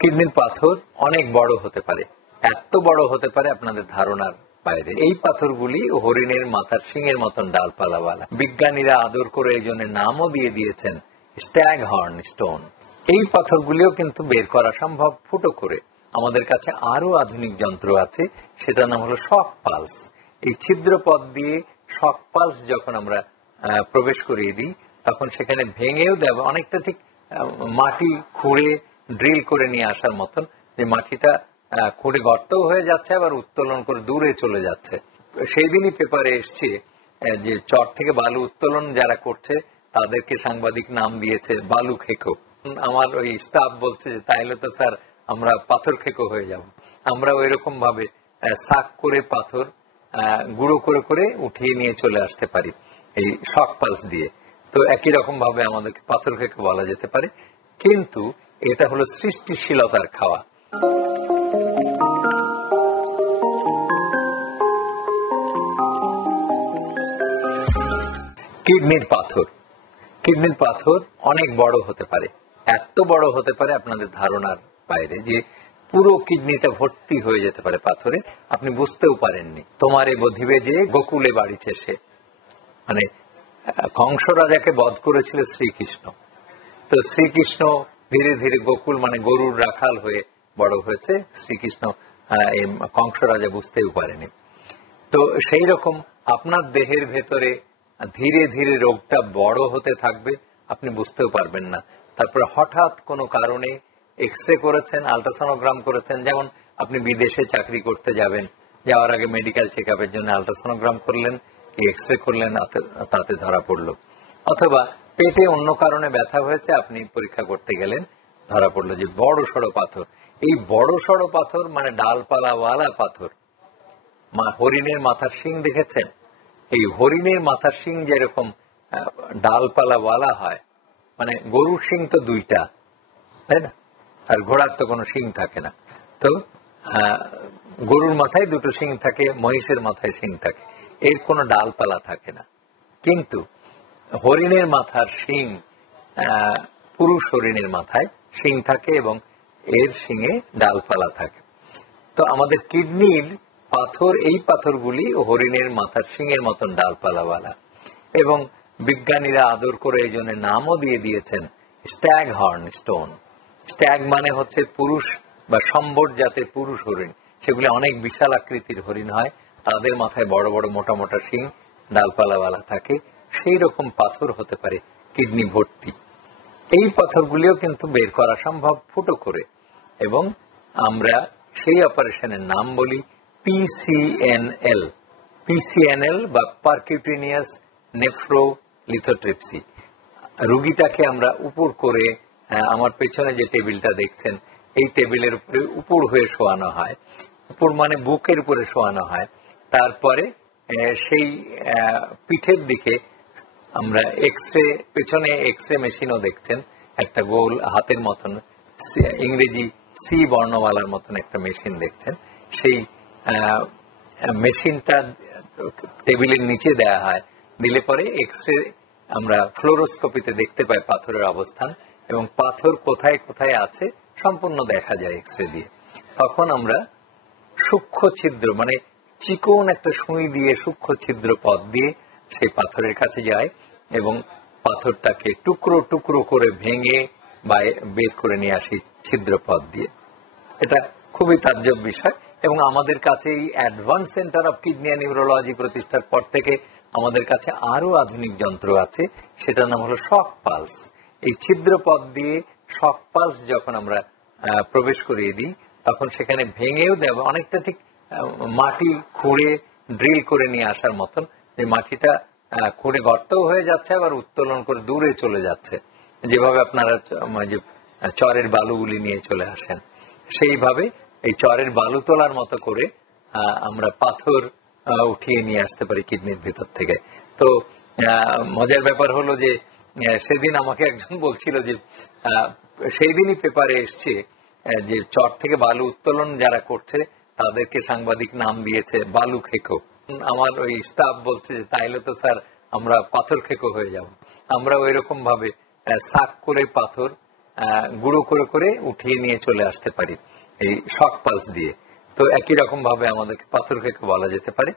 কিডনির পাথর অনেক বড় হতে পারে, এত বড় হতে পারে আপনাদের ধারণার বাইরে। এই পাথরগুলি হরিণের মাথার শিংয়ের মতন ডালপালাওয়ালা। বিজ্ঞানীরা আদর করে এই জন্য নামও দিয়ে দিয়েছেন স্ট্যাগ হর্ন স্টোন। এই পাথরগুলিও কিন্তু বের করা সম্ভব ফুটো করে। আমাদের কাছে আরো আধুনিক যন্ত্র আছে, সেটার নাম হলো শক পালস। এই ছিদ্র পথ দিয়ে শক পালস যখন আমরা প্রবেশ করিয়ে দিই, তখন সেখানে ভেঙেও দেবে অনেকটা, ঠিক মাটি খুঁড়ে ড্রিল করে নিয়ে আসার মতন, যে মাটিটা খুঁড়ে গর্তও হয়ে যাচ্ছে, আবার উত্তোলন করে দূরে চলে যাচ্ছে। সেই দিনই পেপারে এসছে যে চর থেকে বালু উত্তোলন যারা করছে তাদেরকে সাংবাদিক নাম দিয়েছে বালু খেকো। আমার ওই স্টাফ বলছে যে তাইলে তো স্যার আমরা পাথর খেকো হয়ে যাব। আমরা ওই রকম ভাবে সাক করে পাথর গুঁড়ো করে করে উঠিয়ে নিয়ে চলে আসতে পারি এই শক পালস দিয়ে। তো একই রকম ভাবে আমাদেরকে পাথর খেকো বলা যেতে পারে, কিন্তু এটা হলো সৃষ্টিশীলতার খাওয়া। কিডনির পাথর, কিডনির পাথর অনেক বড় হতে পারে, এত বড় হতে পারে আপনাদের ধারণার বাইরে, যে পুরো কিডনিটা ভর্তি হয়ে যেতে পারে পাথরে, আপনি বুঝতেও পারেননি। তোমারে বধিবে যে গোকুলে বাড়িছে সে, মানে কংস রাজাকে বধ করেছিল শ্রীকৃষ্ণ। তো শ্রীকৃষ্ণ ধীরে ধীরে গোকুল মানে গরুর রাখাল হয়ে বড় হয়েছে, শ্রীকৃষ্ণ কংস রাজা বুঝতেও পারেনি। তো সেই রকম আপনার দেহের ভেতরে ধীরে ধীরে রোগটা বড় হতে থাকবে, আপনি বুঝতেও পারবেন না। তারপরে হঠাৎ কোনো কারণে এক্স রে করেছেন, আলট্রাসোনোগ্রাম করেছেন, যেমন আপনি বিদেশে চাকরি করতে যাবেন, যাওয়ার আগে মেডিকেল চেক আপের জন্য আলট্রাসোনোগ্রাম করলেন, এক্স রে করলেন, তাতে ধরা পড়লো। অথবা পেটে অন্য কারণে ব্যথা হয়েছে, আপনি পরীক্ষা করতে গেলেন, ধরা পড়লো যে বড় সড়ো পাথর। এই বড় সড়ো পাথর মানে ডালপালাওয়ালা পাথর। হরিণের মাথার শিং দেখেছেন? এই হরিণের মাথার শিং যেরকম ডালপালাওয়ালা হয়, মানে গরুর শিং তো দুইটা, তাই না? আর ঘোড়ার তো কোনো শিং থাকে না। তো গরুর মাথায় দুটো শিং থাকে, মহিষের মাথায় শিং থাকে, এর কোনো ডালপালা থাকে না। কিন্তু হরিণের মাথার শিং, পুরুষ হরিণের মাথায় শিং থাকে এবং এর শিঙে ডালপালা থাকে। তো আমাদের কিডনির পাথর, এই পাথরগুলি হরিণের মাথার শিংয়ের মতন ডালপালাওয়ালা, এবং বিজ্ঞানীরা আদর করে এই জন্য নামও দিয়ে দিয়েছেন স্ট্যাগ হর্ন স্টোন। স্ট্যাগ মানে হচ্ছে পুরুষ বা সম্বর জাতের পুরুষ হরিণ, সেগুলি অনেক বিশাল আকৃতির হরিণ হয়, তাদের মাথায় বড় বড় মোটা মোটা শিং ডালপালাওয়ালা থাকে। সেই রকম পাথর হতে পারে কিডনি ভর্তি। এই পাথরগুলিও কিন্তু বের করা সম্ভব ফুটো করে, এবং আমরা সেই অপারেশনের নাম বলি পিসিএনএল। পিসিএনএল বা পারকিউটেনিয়াস নেফ্রোলিথোট্রিপসি। রোগীটাকে আমরা উপর করে, আমার পেছনে যে টেবিলটা দেখছেন, এই টেবিলের উপরে উপর হয়ে শোয়ানো হয়, উপর মানে বুকের উপরে শোয়ানো হয়। তারপরে সেই পিঠের দিকে আমরা এক্স রে, পেছনে এক্স রে মেশিনও দেখছেন, একটা গোল হাতের মতন, ইংরেজি সি বর্ণমালার মতন একটা মেশিন দেখছেন। সেই মেশিনটা টেবিলের নিচে দেয়া হয়, দিলে পরে এক্স রে আমরা ফ্লোরোস্কোপিতে দেখতে পাই পাথরের অবস্থান, এবং পাথর কোথায় কোথায় আছে সম্পূর্ণ দেখা যায় এক্স রে দিয়ে। তখন আমরা সূক্ষ্ম ছিদ্র, মানে চিকন একটা সুই দিয়ে সূক্ষ্ম ছিদ্র পথ দিয়ে সেই পাথরের কাছে যায়, এবং পাথরটাকে টুকরো টুকরো করে ভেঙে বা বের করে নিয়ে আসি ছিদ্র পথ দিয়ে। এটা খুবই তাজ্জব বিষয়। এবং আমাদের কাছে এই advance centre of kidney and neurology প্রতিষ্ঠার পর থেকে আমাদের কাছে আরো আধুনিক যন্ত্র আছে, সেটার নাম হলো শক পালস। এই ছিদ্র পথ দিয়ে শক পালস যখন আমরা প্রবেশ করিয়ে দিই, তখন সেখানে ভেঙেও দেবে অনেকটা, ঠিক মাটি খুঁড়ে ড্রিল করে নিয়ে আসার মতন, যে মাটিটা খুঁড়ে গর্তও হয়ে যাচ্ছে, আবার উত্তোলন করে দূরে চলে যাচ্ছে। যেভাবে আপনারা যে চরের বালুগুলি নিয়ে চলে আসেন, সেইভাবে এই চরের বালু তোলার মতো করে আমরা পাথর উঠিয়ে নিয়ে আসতে পারি কিডনির ভেতর থেকে। তো মজার ব্যাপার হলো যে সেদিন আমাকে একজন বলছিল যে সেই দিনই পেপারে এসছে যে চর থেকে বালু উত্তোলন যারা করছে তাদেরকে সাংবাদিক নাম দিয়েছে বালু খেকো। আমার ওই স্টাফ বলছে যে তাইলে তো স্যার আমরা পাথর খেকো হয়ে যাব। আমরা ওই রকম ভাবে সাক করে পাথর গুঁড়ো করে করে উঠিয়ে নিয়ে চলে আসতে পারি এই শক পালস দিয়ে। তো একই রকম ভাবে আমাদেরকে পাথর খেতে বলা যেতে পারে,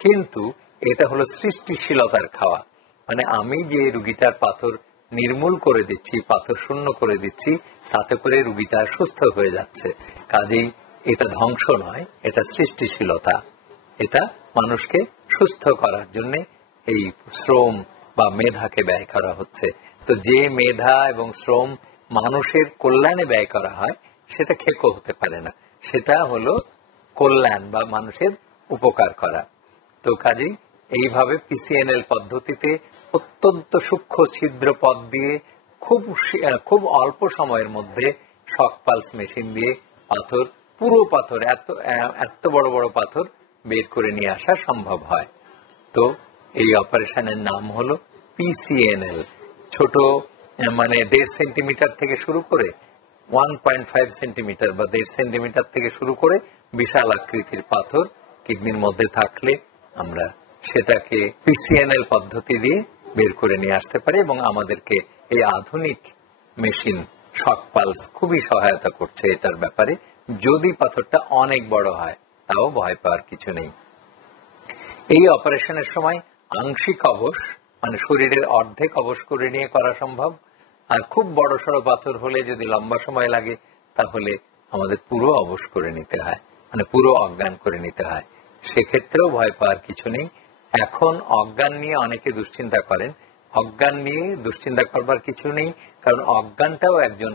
কিন্তু এটা হলো সৃষ্টিশীলতার খাওয়া। মানে আমি যে রুগীটার পাথর নির্মূল করে দিচ্ছি, পাথর শূন্য করে দিচ্ছি, তাতে করে রুগীটা সুস্থ হয়ে যাচ্ছে। কাজেই এটা ধ্বংস নয়, এটা সৃষ্টিশীলতা। এটা মানুষকে সুস্থ করার জন্য এই শ্রম বা মেধাকে ব্যয় করা হচ্ছে। তো যে মেধা এবং শ্রম মানুষের কল্যাণে ব্যয় করা হয় সেটা খেকো হতে পারে না, সেটা হলো কল্যাণ বা মানুষের উপকার করা। তো কাজেই এইভাবে পিসিএনএল পদ্ধতিতে অত্যন্ত সূক্ষ্ম ছিদ্র পথ দিয়ে খুব অল্প সময়ের মধ্যে শক পালস মেশিন দিয়ে পাথর, পুরো পাথর, এত বড় বড় পাথর বের করে নিয়ে আসা সম্ভব হয়। তো এই অপারেশনের নাম হলো পিসিএনএল। ছোট মানে 1.5 সেন্টিমিটার থেকে শুরু করে 1.5 সেন্টিমিটার বা 1.5 সেন্টিমিটার থেকে শুরু করে বিশাল আকৃতির পাথর কিডনির মধ্যে থাকলে আমরা সেটাকে পিসিএনএল পদ্ধতি দিয়ে বের করে নিয়ে আসতে পারি, এবং আমাদেরকে এই আধুনিক মেশিন শক পালস খুবই সহায়তা করছে এটার ব্যাপারে। যদি পাথরটা অনেক বড় হয় তাও ভয় পাওয়ার কিছু নেই। এই অপারেশনের সময় আংশিক অবশ, মানে শরীরের অর্ধেক অবশ করে নিয়ে করা সম্ভব। আর খুব বড় সড়ো পাথর হলে যদি লম্বা সময় লাগে তাহলে আমাদের পুরো অবশ করে নিতে হয়, মানে পুরো অজ্ঞান করে নিতে হয়। সেক্ষেত্রেও ভয় পাওয়ার কিছু নেই। এখন অজ্ঞান নিয়ে অনেকে দুশ্চিন্তা করেন, অজ্ঞান নিয়ে দুশ্চিন্তা করবার কিছু নেই, কারণ অজ্ঞানটাও একজন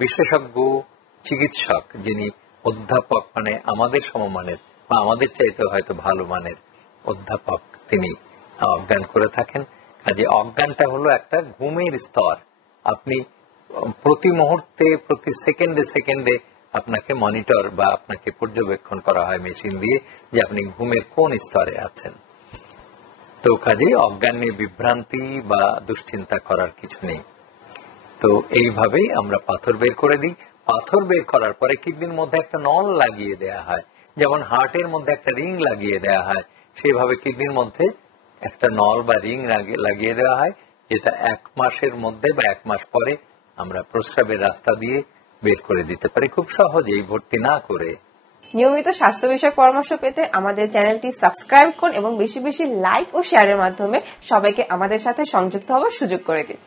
বিশেষজ্ঞ চিকিৎসক, যিনি অধ্যাপক, মানে আমাদের সমমানের বা আমাদের চাইতে হয়তো ভালো মানের অধ্যাপক, তিনি অজ্ঞান করে থাকেন। কাজে অজ্ঞানটা হলো একটা ঘুমের স্তর। আপনি প্রতি মুহূর্তে, প্রতি সেকেন্ডে সেকেন্ডে আপনাকে মনিটর বা আপনাকে পর্যবেক্ষণ করা হয় মেশিন দিয়ে যে আপনি ঘুমের কোন স্তরে আছেন। তো কাজে অজ্ঞান নিয়ে বিভ্রান্তি বা দুশ্চিন্তা করার কিছু নেই। তো এইভাবেই আমরা পাথর বের করে দিই। পাথর বের করার পরে কিডনির মধ্যে একটা নল লাগিয়ে দেয়া হয়, যেমন হার্টের মধ্যে একটা রিং লাগিয়ে দেয়া হয়, সেভাবে কিডনির মধ্যে একটা নল বা রিং লাগিয়ে দেওয়া হয়, যেটা 1 মাসের মধ্যে বা 1 মাস পরে আমরা প্রস্রাবের রাস্তা দিয়ে বের করে দিতে পারি, খুব সহজেই, ভর্তি না করে। নিয়মিত স্বাস্থ্য বিষয়ক পরামর্শ পেতে আমাদের চ্যানেলটি সাবস্ক্রাইব করুন এবং বেশি বেশি লাইক ও শেয়ারের মাধ্যমে সবাইকে আমাদের সাথে সংযুক্ত হওয়ার সুযোগ করে দিন।